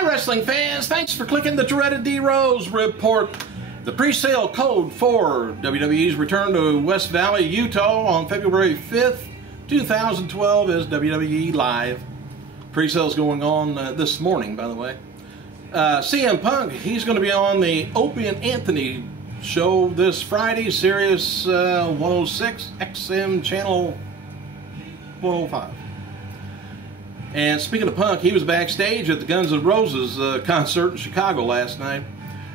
Hi wrestling fans, thanks for clicking the dreaded D-Rose report. The pre-sale code for WWE's return to West Valley, Utah on February 5th, 2012 is WWE Live. Pre-sale's going on this morning, by the way. CM Punk, he's going to be on the Opie and Anthony show this Friday, Sirius 106, XM channel 105. And speaking of Punk, he was backstage at the Guns N' Roses concert in Chicago last night.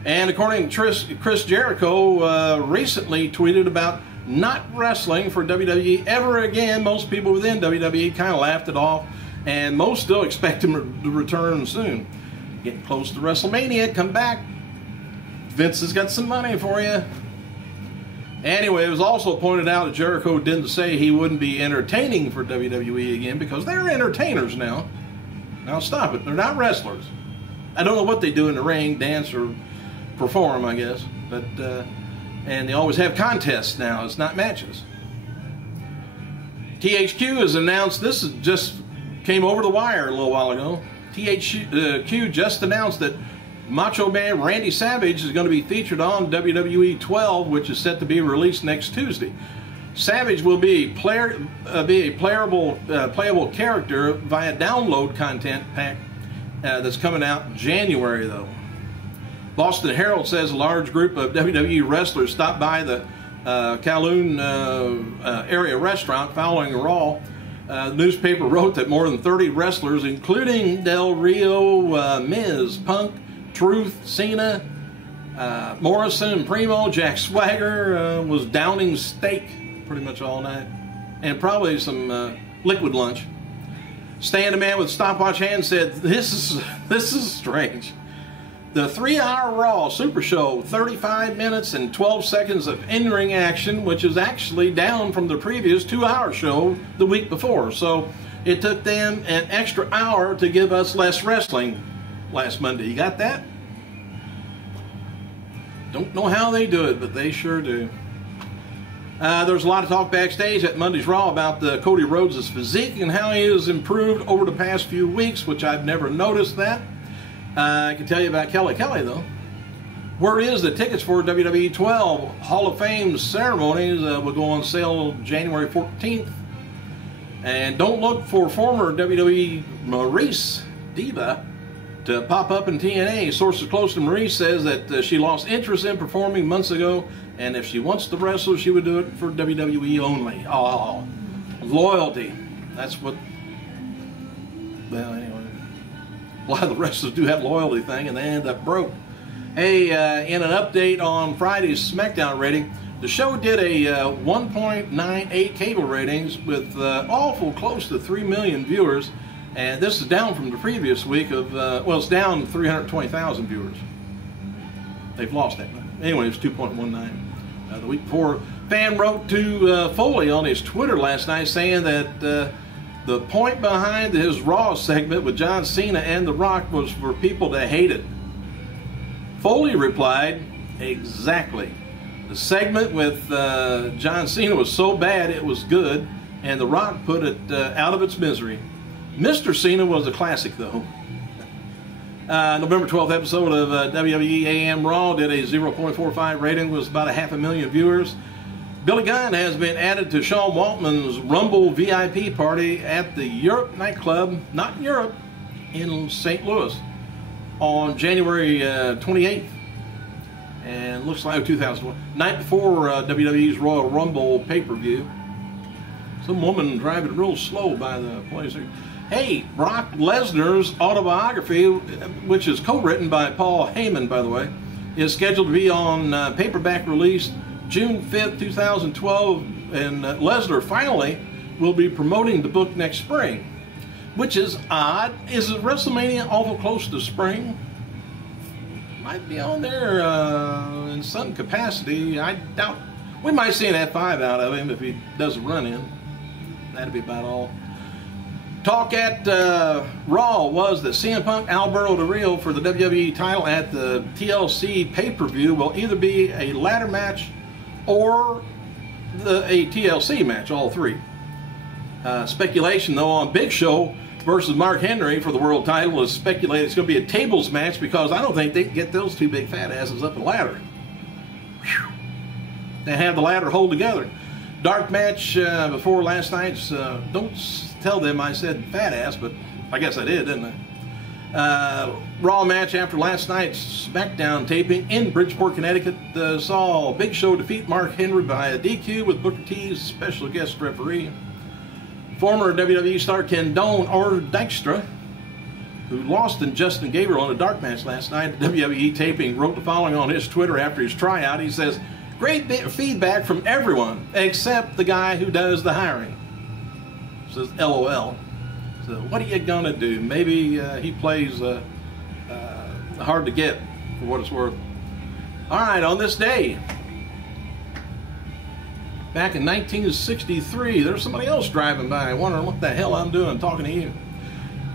And according to Chris Jericho, recently tweeted about not wrestling for WWE ever again. Most people within WWE kind of laughed it off, and most still expect him to return soon. Getting close to WrestleMania, come back. Vince has got some money for you. Anyway, it was also pointed out that Jericho didn't say he wouldn't be entertaining for WWE again because they're entertainers now. Now stop it. They're not wrestlers. I don't know what they do in the ring, dance or perform, I guess. But and they always have contests now. It's not matches. THQ has announced, this is just came over the wire a little while ago. THQ just announced that Macho Man Randy Savage is going to be featured on WWE 12, which is set to be released next Tuesday. Savage will be a playable character via download content pack that's coming out in January, though. Boston Herald says a large group of WWE wrestlers stopped by the Kowloon area restaurant following Raw. The newspaper wrote that more than 30 wrestlers, including Del Rio, Miz, Punk, Truth, Cena, Morrison, and Primo, Jack Swagger was downing steak pretty much all night, and probably some liquid lunch. Stan the Man with stopwatch hand said, "This is strange. The 3-hour Raw Super Show, 35 minutes and 12 seconds of in-ring action, which is actually down from the previous 2-hour show the week before. So it took them an extra hour to give us less wrestling last Monday. You got that? Don't know how they do it, but they sure do." There's a lot of talk backstage at Monday's Raw about Cody Rhodes' physique and how he has improved over the past few weeks, which I've never noticed that. I can tell you about Kelly though. Word is the tickets for WWE 12 Hall of Fame ceremonies will go on sale January 14th. And don't look for former WWE Maurice Diva to pop up in TNA. Sources close to Maurice says that she lost interest in performing months ago, and if she wants to wrestle, she would do it for WWE only. Oh, loyalty. That's what, well, anyway. A lot of the wrestlers do have loyalty thing, and they end up broke. Hey, in an update on Friday's SmackDown rating, the show did a 1.98 cable ratings with awful close to 3 million viewers, and this is down from the previous week of, well, it's down 320,000 viewers. They've lost that. Anyway, it was 2.19 the week before. Fan wrote to Foley on his Twitter last night saying that the point behind his Raw segment with John Cena and The Rock was for people to hate it. Foley replied, "Exactly. The segment with John Cena was so bad it was good, and The Rock put it out of its misery. Mr. Cena was a classic, though." November 12th episode of WWE AM Raw did a 0.45 rating, was about 500,000 viewers. Billy Gunn has been added to Sean Waltman's Rumble VIP party at the Europe nightclub, not in Europe, in St. Louis, on January 28th. And looks like 2001, night before WWE's Royal Rumble pay-per-view. Some woman driving real slow by the place. Hey, Brock Lesnar's autobiography, which is co-written by Paul Heyman, by the way, is scheduled to be on paperback release June 5th, 2012, and Lesnar finally will be promoting the book next spring, which is odd. Is WrestleMania awful close to spring? Might be on there in some capacity. I doubt. We might see an F5 out of him if he does a run-in. That'd be about all. Talk at Raw was that CM Punk Alberto Del Rio for the WWE title at the TLC pay-per-view will either be a ladder match or a TLC match, all three. Speculation, though, on Big Show versus Mark Henry for the world title is speculated it's going to be a tables match because I don't think they can get those two big fat asses up the ladder. Whew. They have the ladder hold together. Dark match before last night's, don't tell them I said fat ass, but I guess I did, didn't I? Raw match after last night's SmackDown taping in Bridgeport, Connecticut. Saw Big Show defeat Mark Henry by a DQ with Booker T's special guest referee. Former WWE star Ken Doane or Dykstra, who lost to Justin Gabriel on a dark match last night at WWE taping, wrote the following on his Twitter after his tryout. He says, "Great feedback from everyone except the guy who does the hiring." Says LOL. So what are you gonna do? Maybe he plays hard to get, for what it's worth. All right, on this day, back in 1963, there's somebody else driving by wondering what the hell I'm doing talking to you.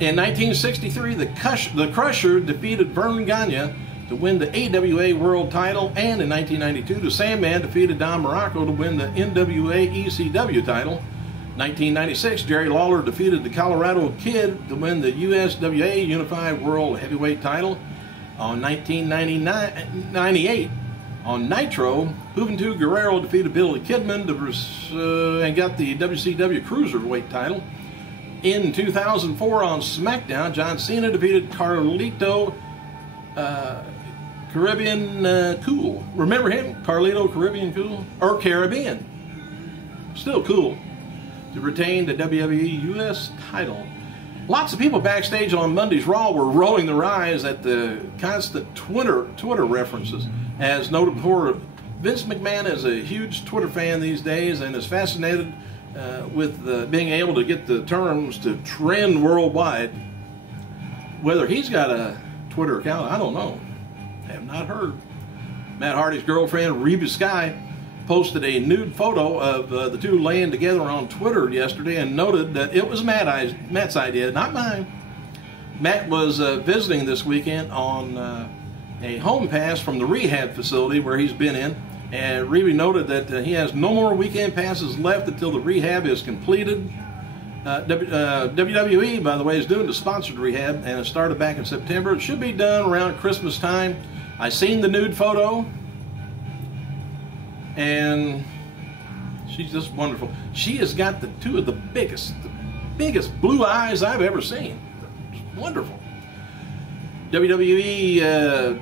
In 1963, the Crusher defeated Vern Gagne to win the AWA World title, and in 1992, the Sandman defeated Don Morocco to win the NWA ECW title. 1996, Jerry Lawler defeated the Colorado Kid to win the USWA Unified World Heavyweight title. On 1998, on Nitro, Juventud Guerrero defeated Billy Kidman and got the WCW Cruiserweight title. In 2004, on SmackDown, John Cena defeated Carlito Caribbean Cool. Remember him? Carlito Caribbean Cool? Or Caribbean. Still cool. To retain the WWE US title. Lots of people backstage on Monday's Raw were rolling their eyes at the constant Twitter references. As noted before, Vince McMahon is a huge Twitter fan these days and is fascinated with being able to get the terms to trend worldwide. Whether he's got a Twitter account, I don't know. Have not heard. Matt Hardy's girlfriend, Reba Sky, posted a nude photo of the two laying together on Twitter yesterday and noted that it was Matt's idea, not mine. Matt was visiting this weekend on a home pass from the rehab facility where he's been in, and Reba noted that he has no more weekend passes left until the rehab is completed. WWE, by the way, is doing the sponsored rehab, and it started back in September. It should be done around Christmas time. I seen the nude photo, and she's just wonderful. She has got two of the biggest blue eyes I've ever seen. It's wonderful. WWE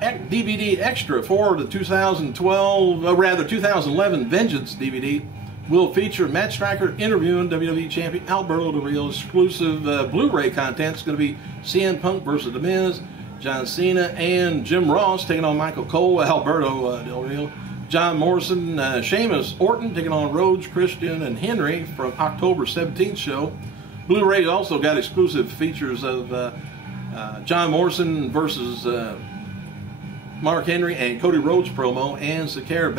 DVD extra for the 2011 Vengeance DVD will feature Matt Striker interviewing WWE Champion Alberto Del Rio. Exclusive Blu-ray content is going to be CM Punk versus The Miz, John Cena and Jim Ross taking on Michael Cole, Alberto Del Rio, John Morrison, Sheamus, Orton taking on Rhodes, Christian, and Henry from October 17th show. Blu-ray also got exclusive features of John Morrison versus Mark Henry and Cody Rhodes promo, and Sakara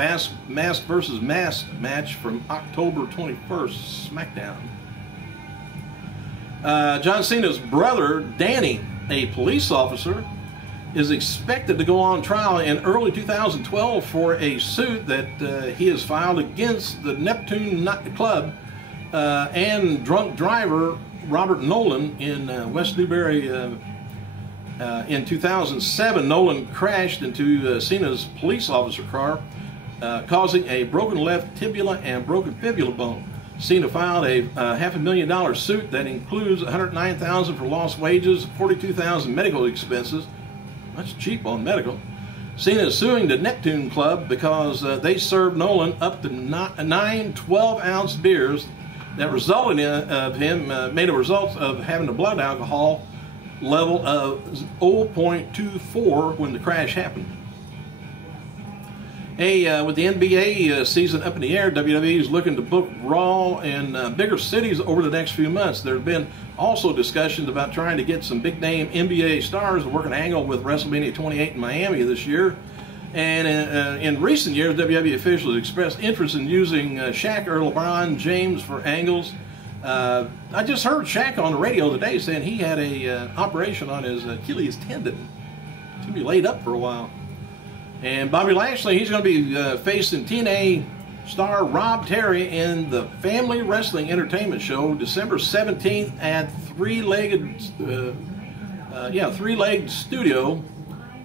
Mask versus Mask match from October 21st, SmackDown. John Cena's brother, Danny, a police officer, is expected to go on trial in early 2012 for a suit that he has filed against the Neptune Club and drunk driver Robert Nolan in West Newbury. In 2007, Nolan crashed into Cena's police officer car, causing a broken left tibia and broken fibula bone. Cena filed a $500,000 suit that includes $109,000 for lost wages, $42,000 medical expenses. That's cheap on medical. Cena is suing the Neptune Club because they served Nolan up to 9 12-ounce beers that resulted made a result of having a blood alcohol level of 0.24 when the crash happened. Hey, with the NBA season up in the air, WWE is looking to book Raw in bigger cities over the next few months. There have been also discussions about trying to get some big-name NBA stars to work an angle with WrestleMania 28 in Miami this year. And in recent years, WWE officials expressed interest in using Shaq or LeBron James for angles. I just heard Shaq on the radio today saying he had a operation on his Achilles tendon. He's going to be laid up for a while. And Bobby Lashley, he's going to be facing TNA star Rob Terry in the Family Wrestling Entertainment Show December 17th at Three-Legged Studio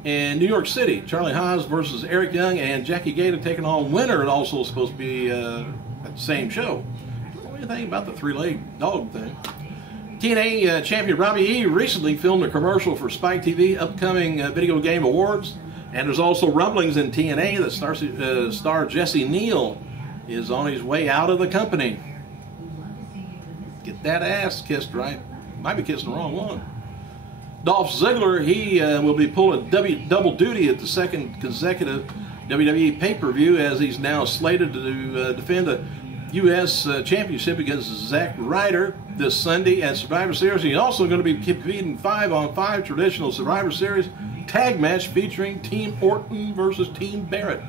in New York City. Charlie Haas versus Eric Young and Jackie Gator taking on Winner. It also supposed to be at the same show. What do you think about the three-legged dog thing? TNA champion Robbie E. recently filmed a commercial for Spike TV upcoming Video Game Awards. And there's also rumblings in TNA that star Jesse Neal is on his way out of the company. Get that ass kissed right. Might be kissing the wrong one. Dolph Ziggler, he will be pulling double duty at the second consecutive WWE pay-per-view as he's now slated to defend a U.S. championship against Zack Ryder this Sunday at Survivor Series. He's also going to be competing 5-on-5 traditional Survivor Series tag match featuring Team Orton versus Team Barrett.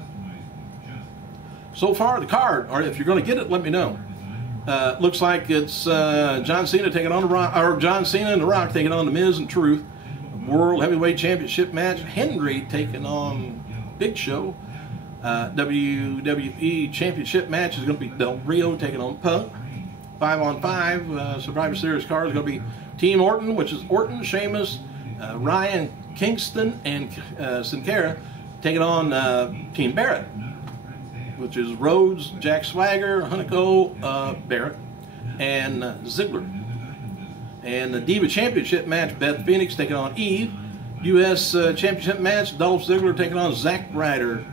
So far, the card, or if you're going to get it, let me know. Looks like it's John Cena taking on The Rock, or John Cena and The Rock taking on The Miz and Truth. World Heavyweight Championship match. Henry taking on Big Show. WWE Championship match is going to be Del Rio taking on Punk. 5-on-5 Survivor Series card is going to be Team Orton, which is Orton, Sheamus, Ryan Kingston, and Sin Cara taking on Team Barrett, which is Rhodes, Jack Swagger, Hunico, Barrett, and Ziggler. And the Diva Championship match, Beth Phoenix taking on Eve. U.S. Championship match, Dolph Ziggler taking on Zack Ryder.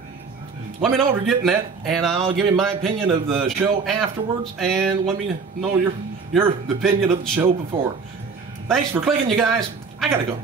Let me know if you're getting that, and I'll give you my opinion of the show afterwards, and let me know your opinion of the show before. Thanks for clicking, you guys. I gotta go.